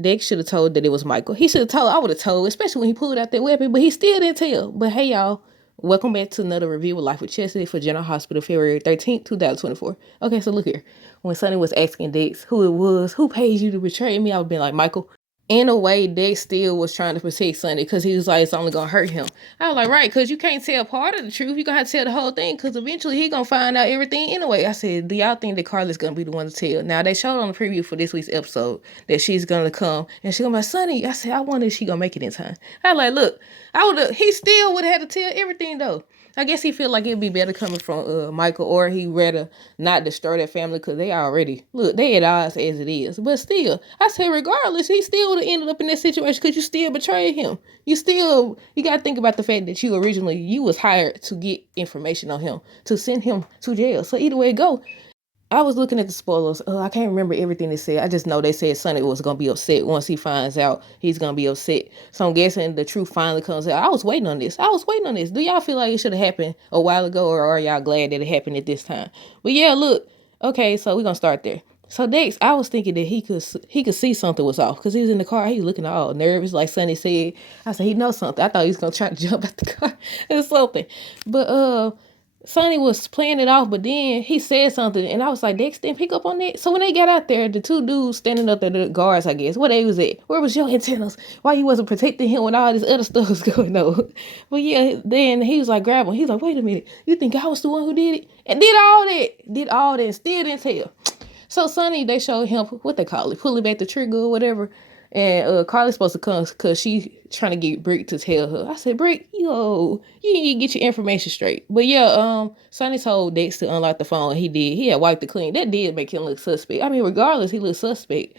Dex should have told that it was Michael. He should have told. I would have told, especially when he pulled out that weapon, but he still didn't tell. But hey, y'all, welcome back to another review of Life with Chessie for General Hospital, February 13th, 2024. Okay, so look here. When Sonny was asking Dex who it was, who paid you to betray me, I would have been like, Michael. In a way, Dex still was trying to protect Sonny because he was like, it's only going to hurt him. I was like, right, because you can't tell part of the truth. You're going to have to tell the whole thing because eventually he going to find out everything anyway. I said, do y'all think that Carla's going to be the one to tell? Now, they showed on the preview for this week's episode that she's going to come and she's going to be like, Sonny, I said, I wonder if she going to make it in time. I was like, look, he still would have had to tell everything though. I guess he feel like it'd be better coming from Michael, or he rather not destroy that family because they already, look, they at odds as it is. But still, I say regardless, he still would have ended up in that situation because you still betrayed him. You got to think about the fact that you was hired to get information on him, to send him to jail. So either way it go, I was looking at the spoilers. I can't remember everything they said. I just know they said Sonny was going to be upset once he finds out he's going to be upset. So I'm guessing the truth finally comes out. I was waiting on this. Do y'all feel like it should have happened a while ago, or are y'all glad that it happened at this time? But yeah, look. Okay, so we're going to start there. So Dex, I was thinking that he could see something was off because he was in the car. He was looking all nervous, like Sonny said. I said, he knows something. I thought he was going to try to jump out the car or something. But Sonny was playing it off, but then he said something, and I was like, Dex didn't pick up on that. So when they got out there, the two dudes standing up there, the guards, I guess, where they was at? Where was your antennas? Why you wasn't protecting him when all this other stuff was going on? But yeah, then he was like, grab him. He's like, wait a minute, you think I was the one who did it? And did all that, and still didn't tell. So Sonny, they showed him, what they call it, pulling back the trigger or whatever. And Carly's supposed to come because she trying to get Brick to tell her. I said, Brick, you need to get your information straight. But yeah, Sonny told Dex to unlock the phone. He did. He had wiped it clean. That did make him look suspect. I mean, regardless, he looked suspect.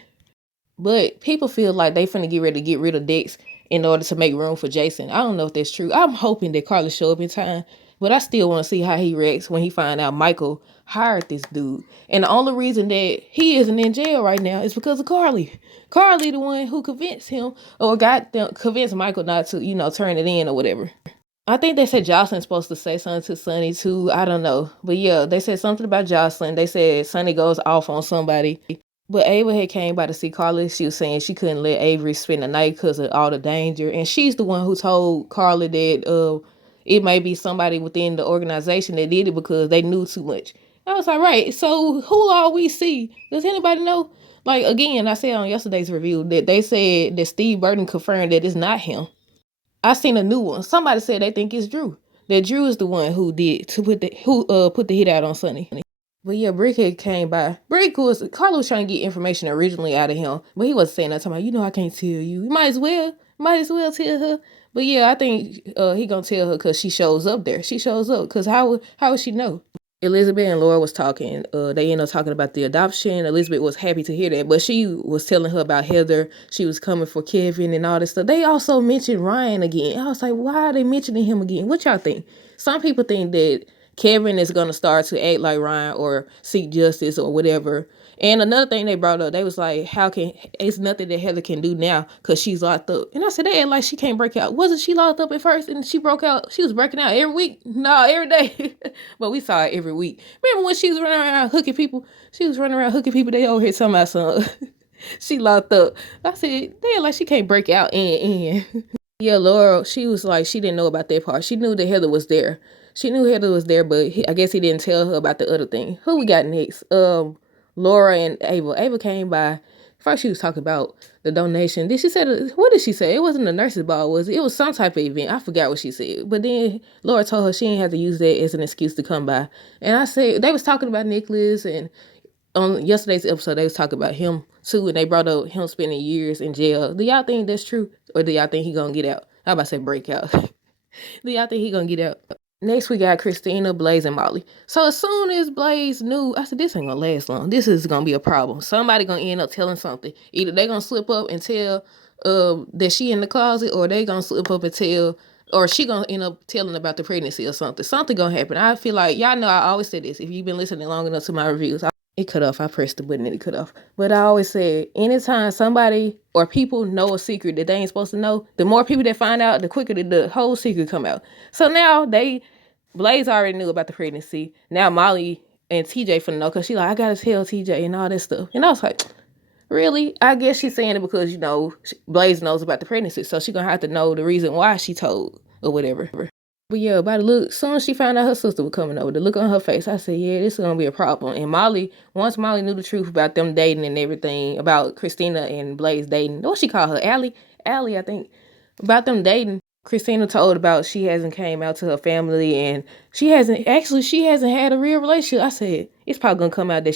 But people feel like they finna get rid of Dex in order to make room for Jason. I don't know if that's true. I'm hoping that Carly show up in time, but I still want to see how he reacts when he find out Michael hired this dude. And the only reason that he isn't in jail right now is because of Carly. Carly, the one who convinced him or convinced Michael not to, turn it in or whatever. I think they said Jocelyn's supposed to say something to Sonny too. I don't know. But yeah, they said something about Jocelyn. They said Sonny goes off on somebody. But Ava had came by to see Carly. She was saying she couldn't let Avery spend the night because of all the danger. And she's the one who told Carly that it may be somebody within the organization that did it because they knew too much. I was like, right, so who all we see? Does anybody know? Like, again, I said on yesterday's review that they said that Steve Burton confirmed that it's not him. I seen a new one. Somebody said they think it's Drew. That Drew is the one who put the hit out on Sonny. But yeah, Brick had came by. Carlos was trying to get information originally out of him, but he wasn't saying that. Talking about, I can't tell you. You might as well tell her. But yeah, I think he gonna tell her because she shows up there. She shows up because how would she know? Elizabeth and Laura was talking. They ended up talking about the adoption. Elizabeth was happy to hear that, but she was telling her about Heather. She was coming for Kevin and all this stuff. They also mentioned Ryan again. I was like, why are they mentioning him again? What y'all think? Some people think that Kevin is going to start to act like Ryan or seek justice or whatever. And another thing they brought up, they was like, it's nothing that Heather can do now because she's locked up. And I said, they act like she can't break out. Wasn't she locked up at first and she broke out? She was breaking out every week? No, every day. But we saw it every week. Remember when she was running around hooking people? She was running around hooking people. They over here talking about something. She locked up. I said, they act like she can't break out. Yeah, Laura, she was like, she didn't know about that part. She knew that Heather was there. She knew Heather was there, but I guess he didn't tell her about the other thing. Who we got next? Laura and Ava. Ava came by. First, she was talking about the donation. What did she say? It wasn't a nurse's ball, was it? It was some type of event. I forgot what she said. But then Laura told her she didn't have to use that as an excuse to come by. And I said, they was talking about Nicholas, and on yesterday's episode, they was talking about him too, and they brought up him spending years in jail. Do y'all think that's true? Or do y'all think he gonna get out? I about to say break out. Do y'all think he gonna get out? Next, we got Christina, Blaze, and Molly. So as soon as Blaze knew, I said, this ain't gonna last long. This is gonna be a problem. Somebody gonna end up telling something. Either they gonna slip up and tell that she in the closet, or they gonna slip up and tell, or she gonna end up telling about the pregnancy or something. Something gonna happen. I feel like, y'all know I always say this. If you've been listening long enough to my reviews, it cut off. I pressed the button and it cut off. But I always said, anytime somebody or people know a secret that they ain't supposed to know, the more people that find out, the quicker the whole secret come out. So now Blaze already knew about the pregnancy. Now Molly and TJ finna know because she like, I gotta tell TJ and all that stuff. And I was like, Really? I guess she's saying it because, Blaze knows about the pregnancy, so she's gonna have to know the reason why she told or whatever. But yeah, by the look, as soon as she found out her sister was coming over, the look on her face, I said, yeah, this is gonna be a problem. And once Molly knew the truth about them dating and everything, about Christina and Blaze dating, what she called her, Allie, I think, about them dating. Christina told about she hasn't came out to her family and she hasn't had a real relationship. I said, it's probably gonna come out that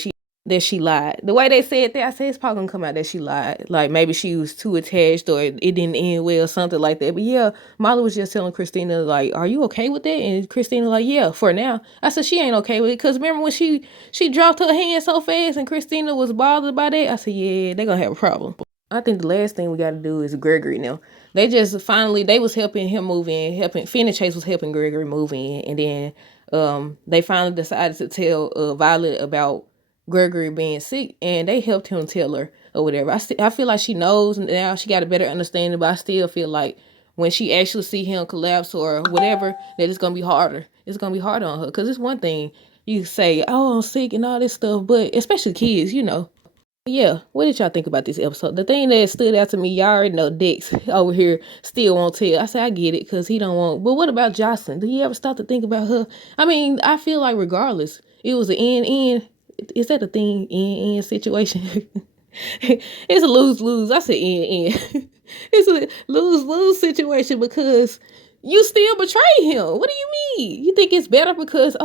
she lied. The way they said that, I said it's probably gonna come out that she lied. Like maybe she was too attached or it didn't end well, something like that. But yeah, Molly was just telling Christina, like, are you okay with that? And Christina, like, yeah, for now. I said she ain't okay with it. Cause remember when she dropped her hand so fast and Christina was bothered by that? I said, yeah, they're gonna have a problem. I think the last thing we gotta do is Gregory now. They was helping him move in, helping Finn and Chase was helping Gregory move in, and then they finally decided to tell Violet about Gregory being sick, and they helped him tell her or whatever. I feel like she knows now. She got a better understanding, but I still feel like when she actually see him collapse or whatever, that it's gonna be harder. It's gonna be harder on her because it's one thing you say, "Oh, I'm sick" and all this stuff, but especially kids. Yeah, what did y'all think about this episode? The thing that stood out to me, y'all already know Dex over here still won't tell. I say I get it because he don't want. But what about Jocelyn? Did he ever stop to think about her? I mean, I feel like regardless, it was an end. Is that a thing? End situation. It's a lose lose. I said end. It's a lose lose situation because you still betray him. What do you mean? You think it's better because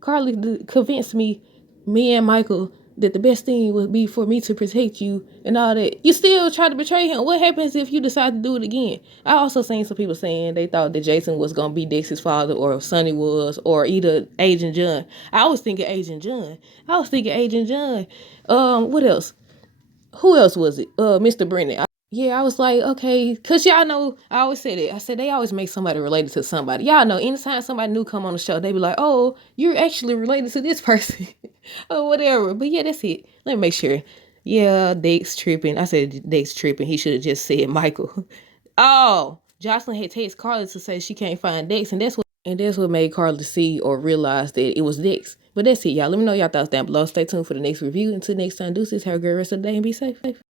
Carly convinced me and Michael that the best thing would be for me to protect you and all that. You still try to betray him. What happens if you decide to do it again? I also seen some people saying they thought that Jason was gonna be Dex's father or Sonny was or either Agent John. I was thinking Agent John. What else? Who else was it? Mr. Brennan. Yeah, I was like, okay, cause y'all know, I always said it. I said they always make somebody related to somebody. Y'all know, anytime somebody new come on the show, they be like, oh, you're actually related to this person, or whatever. But yeah, that's it. Let me make sure. Yeah, Date's tripping. I said Date's tripping. He should have just said Michael. Oh, Jocelyn had texted Carly to say she can't find Dex, and that's what made Carly see or realize that it was Dex. But that's it, y'all. Let me know y'all thoughts down below. Stay tuned for the next review. Until next time, deuces. Have a great rest of the day and be safe.